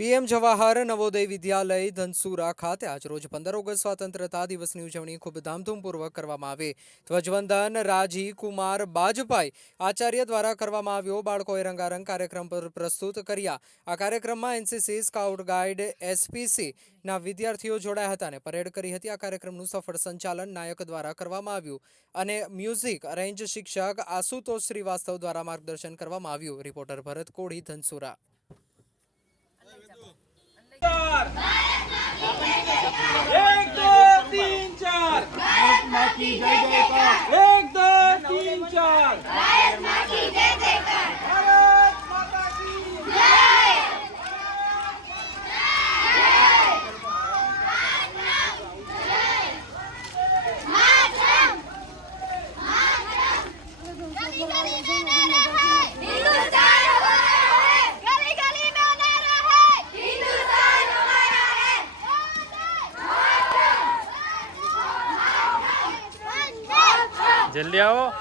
PM Jawahar Navodaya Vidyalaya Dhansura ખાતે આજરોજ પંદર ઓગસ્ટ સ્વતંત્રતા દિવસની ઉજવણી ખૂબ ધામધૂમપૂર્વક કરવામાં આવી. ધ્વજવંદન રાજી કુમાર બાજપાઈ આચાર્ય દ્વારા કરવામાં આવ્યો. બાળકોએ રંગારંગ કાર્યક્રમ પર પ્રસ્તુત કર્યા. આ કાર્યક્રમમાં એનસીસી સ્કાઉટ ગાઈડ એસપીસી ના વિદ્યાર્થીઓ જોડાયા હતા અને પરેડ કરી હતી. આ કાર્યક્રમનું સફળ સંચાલન નાયક દ્વારા કરવામાં આવ્યું અને મ્યુઝિક અરેન્જ શિક્ષક આશુતોષ શ્રીવાસ્તવ દ્વારા માર્ગદર્શન કરવામાં આવ્યું. રિપોર્ટર ભરત કોળી ધનસુરા. की जय જલ્દી આવો.